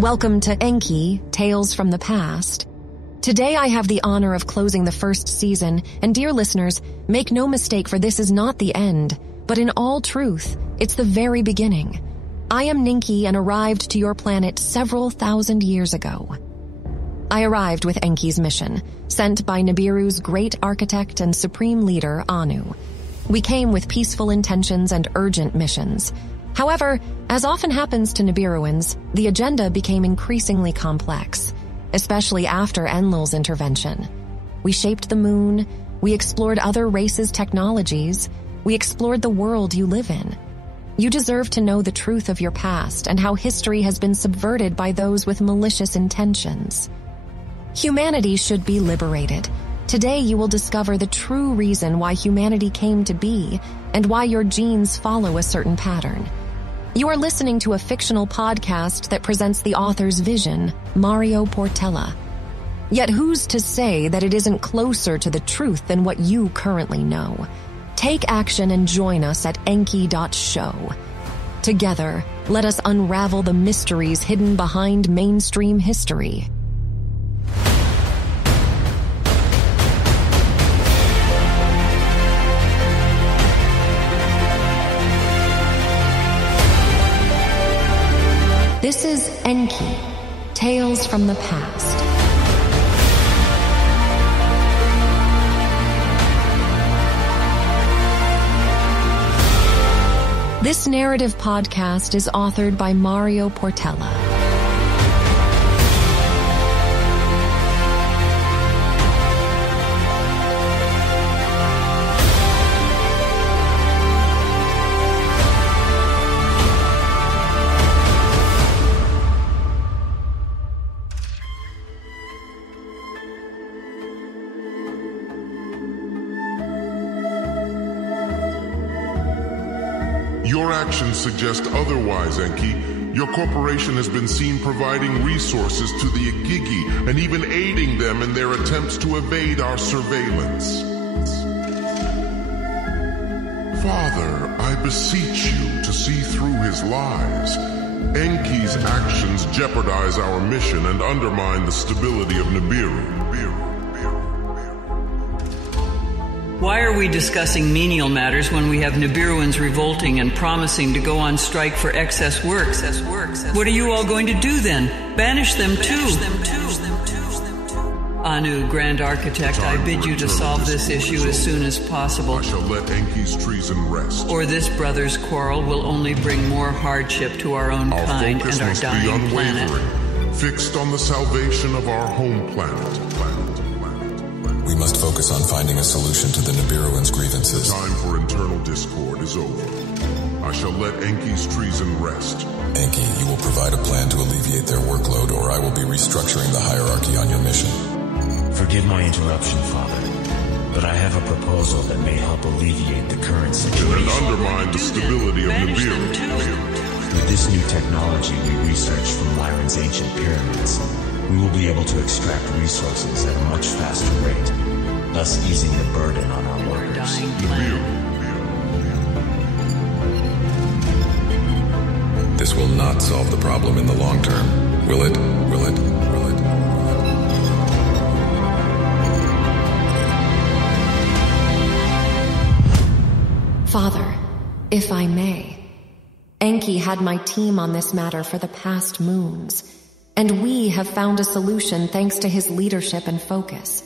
Welcome to Enki, Tales from the Past. Today I have the honor of closing the first season, and dear listeners, make no mistake, for this is not the end, but in all truth, it's the very beginning. I am Ninki and arrived to your planet several thousand years ago. I arrived with Enki's mission, sent by Nibiru's great architect and supreme leader, Anu. We came with peaceful intentions and urgent missions. However, as often happens to Nibiruans, the agenda became increasingly complex, especially after Enlil's intervention. We shaped the moon, we explored other races' technologies, we explored the world you live in. You deserve to know the truth of your past and how history has been subverted by those with malicious intentions. Humanity should be liberated. Today you will discover the true reason why humanity came to be and why your genes follow a certain pattern. You are listening to a fictional podcast that presents the author's vision, Mário Portela. Yet who's to say that it isn't closer to the truth than what you currently know? Take action and join us at enki.show. Together, let us unravel the mysteries hidden behind mainstream history. This is Enki, Tales from the Past. This narrative podcast is authored by Mário Portela. Your actions suggest otherwise, Enki. Your corporation has been seen providing resources to the Igigi and even aiding them in their attempts to evade our surveillance. Father, I beseech you to see through his lies. Enki's actions jeopardize our mission and undermine the stability of Nibiru. Why are we discussing menial matters when we have Nibiruans revolting and promising to go on strike for excess work? What are you all going to do then? Banish them too. Anu, Grand Architect, I bid you to solve this issue as soon as possible. I shall let Enki's treason rest. Or this brother's quarrel will only bring more hardship to our own kind and our dying planet. Fixed on the salvation of our home planet. We must focus on finding a solution to the Nibiruans' grievances. The time for internal discord is over. I shall let Enki's treason rest. Enki, you will provide a plan to alleviate their workload, or I will be restructuring the hierarchy on your mission. Forgive my interruption, Father, but I have a proposal that may help alleviate the current situation. And undermine the stability of Nibiru. With this new technology we researched from Lyran's ancient pyramids, we will be able to extract resources at a much faster rate, thus easing the burden on our workers. This will not solve the problem in the long term. Will it? Will it? Will it? Father, if I may, Enki had my team on this matter for the past moons. And we have found a solution thanks to his leadership and focus.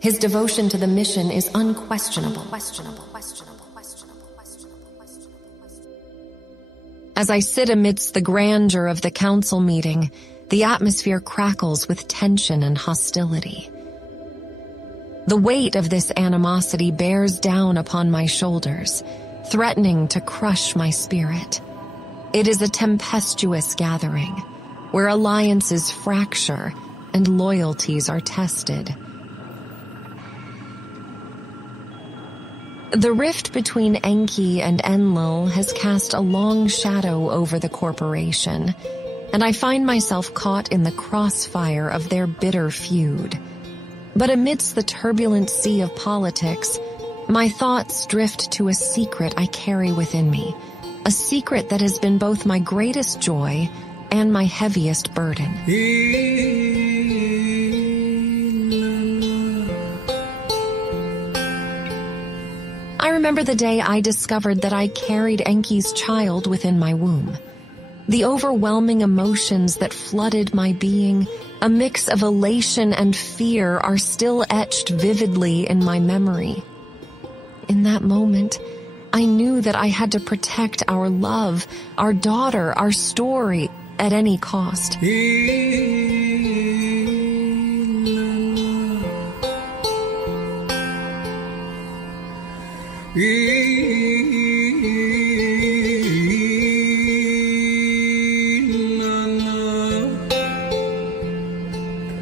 His devotion to the mission is unquestionable. As I sit amidst the grandeur of the council meeting, the atmosphere crackles with tension and hostility. The weight of this animosity bears down upon my shoulders, threatening to crush my spirit. It is a tempestuous gathering, where alliances fracture and loyalties are tested. The rift between Enki and Enlil has cast a long shadow over the corporation, and I find myself caught in the crossfire of their bitter feud. But amidst the turbulent sea of politics, my thoughts drift to a secret I carry within me, a secret that has been both my greatest joy and my heaviest burden. I remember the day I discovered that I carried Enki's child within my womb. The overwhelming emotions that flooded my being, a mix of elation and fear, are still etched vividly in my memory. In that moment, I knew that I had to protect our love, our daughter, our story, at any cost.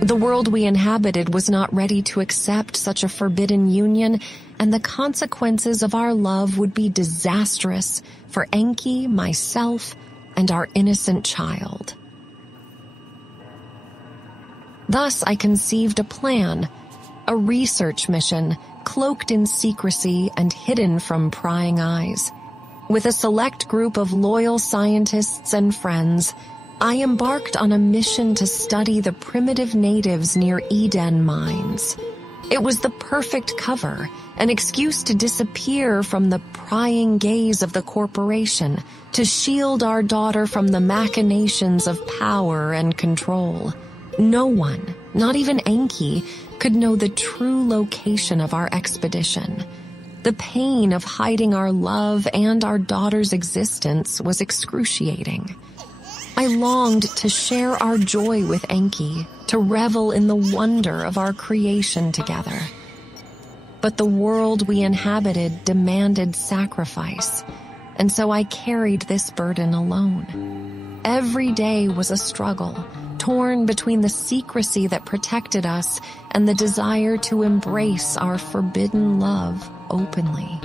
The world we inhabited was not ready to accept such a forbidden union, and the consequences of our love would be disastrous for Enki, myself, and our innocent child. Thus, I conceived a plan, a research mission, cloaked in secrecy and hidden from prying eyes. With a select group of loyal scientists and friends, I embarked on a mission to study the primitive natives near Eden mines. It was the perfect cover, an excuse to disappear from the prying gaze of the corporation, to shield our daughter from the machinations of power and control. No one, not even Enki, could know the true location of our expedition. The pain of hiding our love and our daughter's existence was excruciating. I longed to share our joy with Enki, to revel in the wonder of our creation together. But the world we inhabited demanded sacrifice, and so I carried this burden alone. Every day was a struggle, torn between the secrecy that protected us and the desire to embrace our forbidden love openly.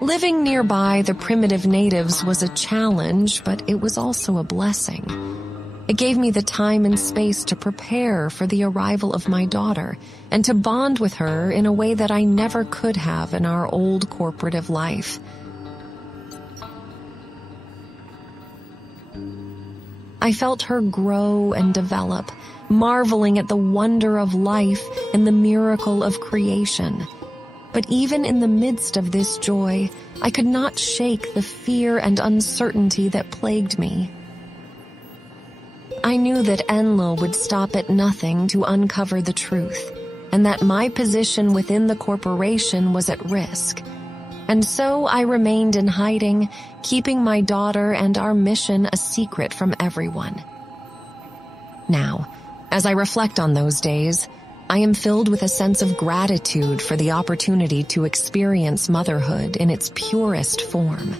Living nearby the primitive natives was a challenge, but it was also a blessing. It gave me the time and space to prepare for the arrival of my daughter and to bond with her in a way that I never could have in our old corporative life. I felt her grow and develop, marveling at the wonder of life and the miracle of creation. But even in the midst of this joy, I could not shake the fear and uncertainty that plagued me. I knew that Enlil would stop at nothing to uncover the truth, and that my position within the corporation was at risk. And so I remained in hiding, keeping my daughter and our mission a secret from everyone. Now, as I reflect on those days, I am filled with a sense of gratitude for the opportunity to experience motherhood in its purest form.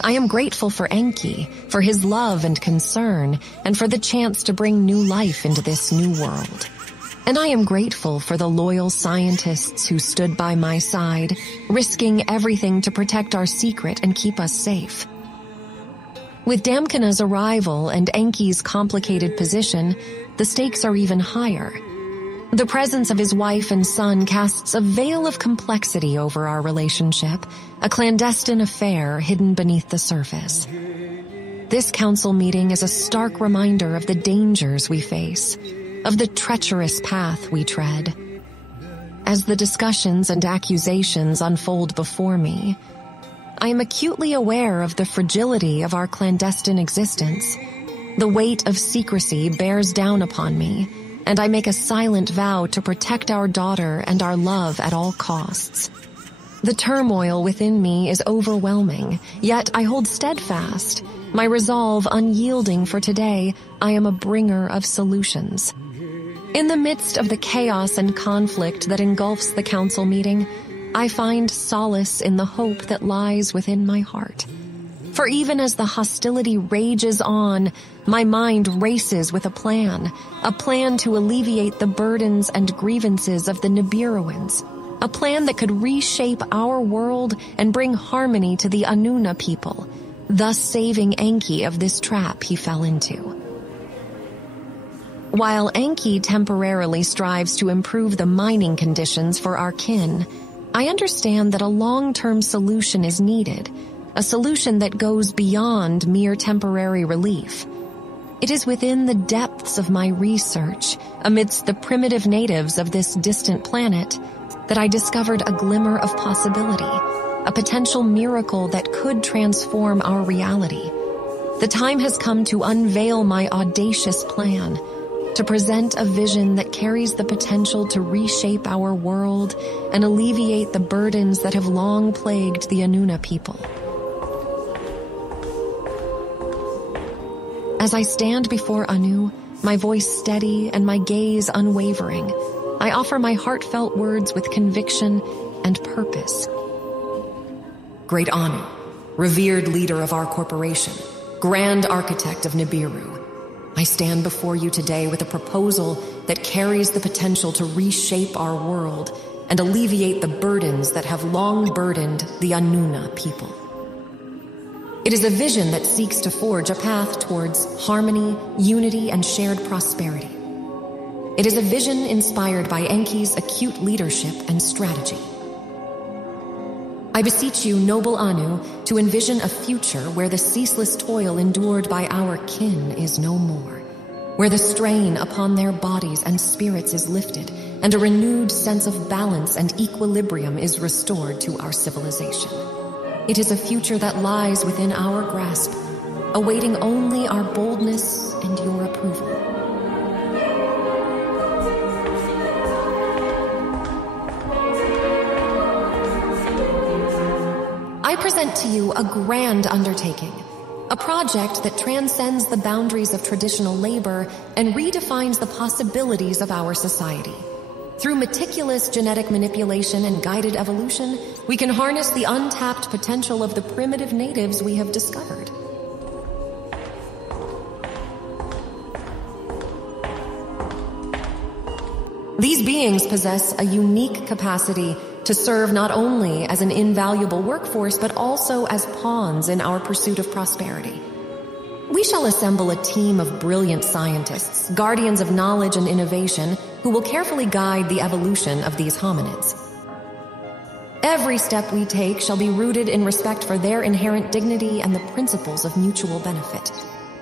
I am grateful for Enki, for his love and concern, and for the chance to bring new life into this new world. And I am grateful for the loyal scientists who stood by my side, risking everything to protect our secret and keep us safe. With Damkina's arrival and Enki's complicated position, the stakes are even higher. The presence of his wife and son casts a veil of complexity over our relationship, a clandestine affair hidden beneath the surface. This council meeting is a stark reminder of the dangers we face, of the treacherous path we tread. As the discussions and accusations unfold before me, I am acutely aware of the fragility of our clandestine existence. The weight of secrecy bears down upon me, and I make a silent vow to protect our daughter and our love at all costs. The turmoil within me is overwhelming, yet I hold steadfast. My resolve unyielding, for today I am a bringer of solutions. In the midst of the chaos and conflict that engulfs the council meeting, I find solace in the hope that lies within my heart. For even as the hostility rages on, my mind races with a plan to alleviate the burdens and grievances of the Nibiruans, a plan that could reshape our world and bring harmony to the Anuna people, thus saving Enki of this trap he fell into. While Enki temporarily strives to improve the mining conditions for our kin, I understand that a long-term solution is needed, a solution that goes beyond mere temporary relief. It is within the depths of my research, amidst the primitive natives of this distant planet, that I discovered a glimmer of possibility, a potential miracle that could transform our reality. The time has come to unveil my audacious plan, to present a vision that carries the potential to reshape our world and alleviate the burdens that have long plagued the Anuna people. As I stand before Anu, my voice steady and my gaze unwavering, I offer my heartfelt words with conviction and purpose. Great Anu, revered leader of our corporation, Grand Architect of Nibiru, I stand before you today with a proposal that carries the potential to reshape our world and alleviate the burdens that have long burdened the Anuna people. It is a vision that seeks to forge a path towards harmony, unity, and shared prosperity. It is a vision inspired by Enki's acute leadership and strategy. I beseech you, noble Anu, to envision a future where the ceaseless toil endured by our kin is no more, where the strain upon their bodies and spirits is lifted, and a renewed sense of balance and equilibrium is restored to our civilization. It is a future that lies within our grasp, awaiting only our boldness and your approval. I present to you a grand undertaking, a project that transcends the boundaries of traditional labor and redefines the possibilities of our society. Through meticulous genetic manipulation and guided evolution, we can harness the untapped potential of the primitive natives we have discovered. These beings possess a unique capacity to serve not only as an invaluable workforce, but also as pawns in our pursuit of prosperity. We shall assemble a team of brilliant scientists, guardians of knowledge and innovation, who will carefully guide the evolution of these hominids. Every step we take shall be rooted in respect for their inherent dignity and the principles of mutual benefit.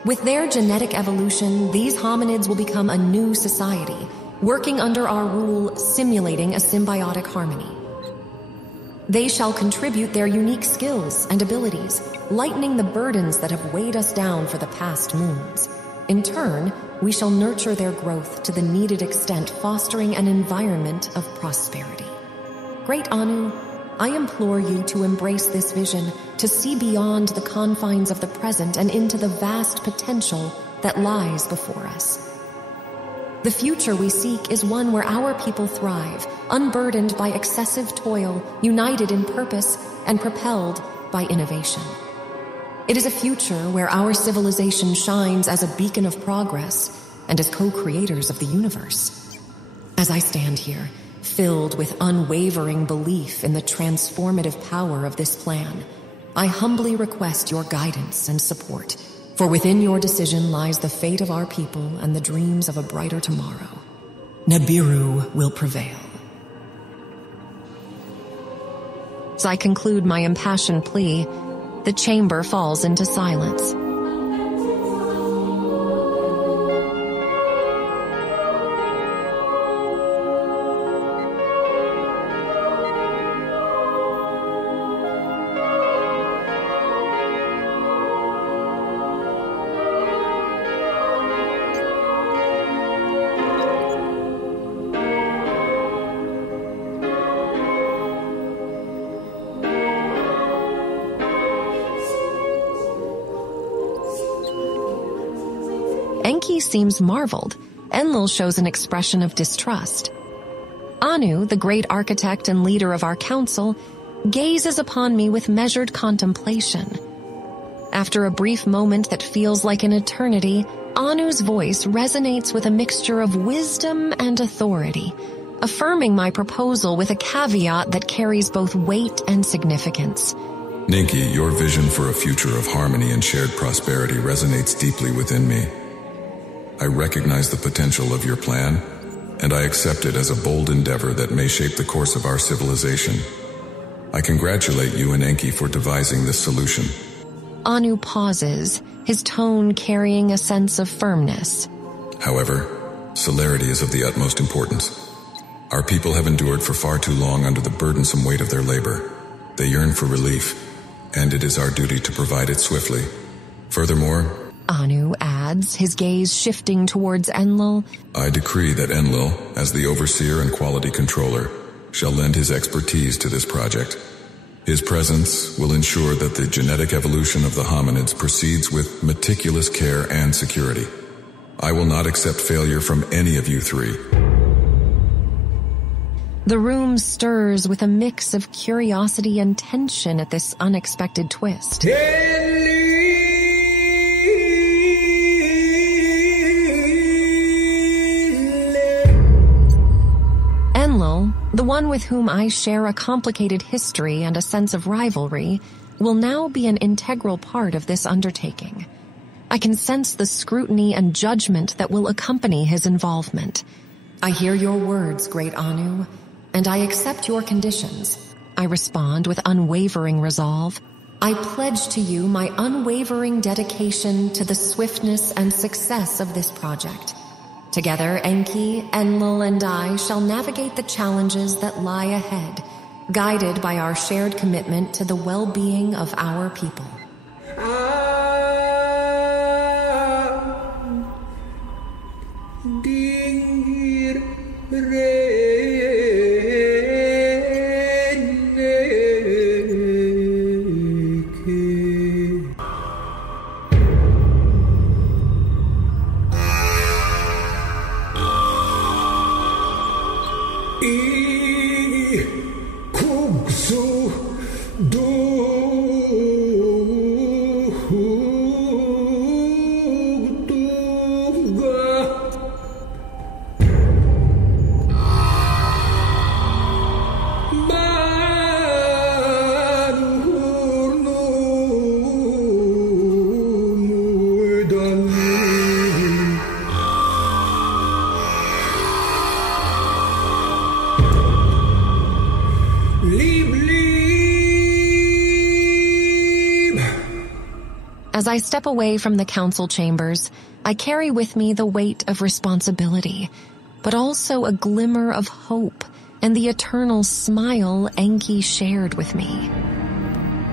With their genetic evolution, these hominids will become a new society, working under our rule, simulating a symbiotic harmony. They shall contribute their unique skills and abilities, lightening the burdens that have weighed us down for the past moons. In turn, we shall nurture their growth to the needed extent, fostering an environment of prosperity. Great Anu, I implore you to embrace this vision, to see beyond the confines of the present and into the vast potential that lies before us. The future we seek is one where our people thrive, unburdened by excessive toil, united in purpose, and propelled by innovation. It is a future where our civilization shines as a beacon of progress and as co-creators of the universe. As I stand here, filled with unwavering belief in the transformative power of this plan, I humbly request your guidance and support. For within your decision lies the fate of our people and the dreams of a brighter tomorrow. Nibiru will prevail. As I conclude my impassioned plea, the chamber falls into silence. Enki seems marveled. Enlil shows an expression of distrust. Anu, the great architect and leader of our council, gazes upon me with measured contemplation. After a brief moment that feels like an eternity, Anu's voice resonates with a mixture of wisdom and authority, affirming my proposal with a caveat that carries both weight and significance. Ninki, your vision for a future of harmony and shared prosperity resonates deeply within me. I recognize the potential of your plan, and I accept it as a bold endeavor that may shape the course of our civilization. I congratulate you and Enki for devising this solution. Anu pauses, his tone carrying a sense of firmness. However, celerity is of the utmost importance. Our people have endured for far too long under the burdensome weight of their labor. They yearn for relief, and it is our duty to provide it swiftly. Furthermore, Anu adds, his gaze shifting towards Enlil, I decree that Enlil, as the overseer and quality controller, shall lend his expertise to this project. His presence will ensure that the genetic evolution of the hominids proceeds with meticulous care and security. I will not accept failure from any of you three. The room stirs with a mix of curiosity and tension at this unexpected twist. Enlil, the one with whom I share a complicated history and a sense of rivalry, will now be an integral part of this undertaking. I can sense the scrutiny and judgment that will accompany his involvement. I hear your words, great Anu, and I accept your conditions. I respond with unwavering resolve. I pledge to you my unwavering dedication to the swiftness and success of this project. Together, Enki, Enlil, and I shall navigate the challenges that lie ahead, guided by our shared commitment to the well-being of our people. As I step away from the council chambers, I carry with me the weight of responsibility, but also a glimmer of hope and the eternal smile Enki shared with me.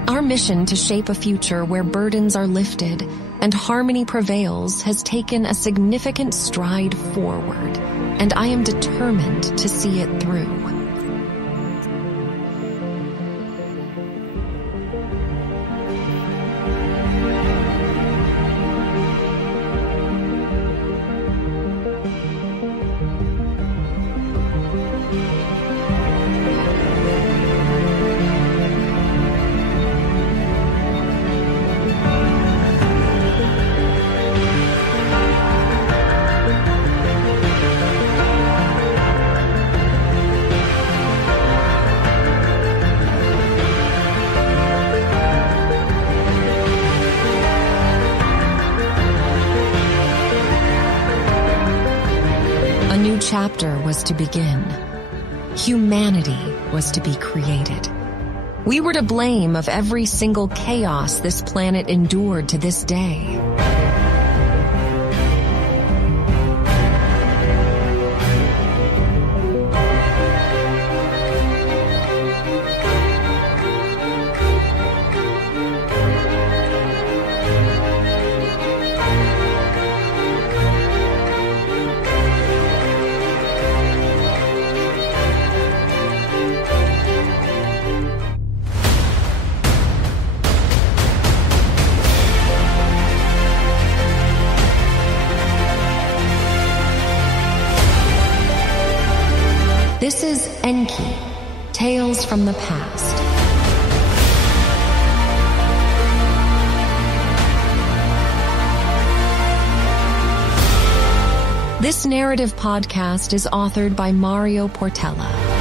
Our mission to shape a future where burdens are lifted and harmony prevails has taken a significant stride forward, and I am determined to see it through. Chapter was to begin. Humanity was to be created. We were to blame of every single chaos this planet endured to this day. This is Enki, Tales from the Past. This narrative podcast is authored by Mário Portela.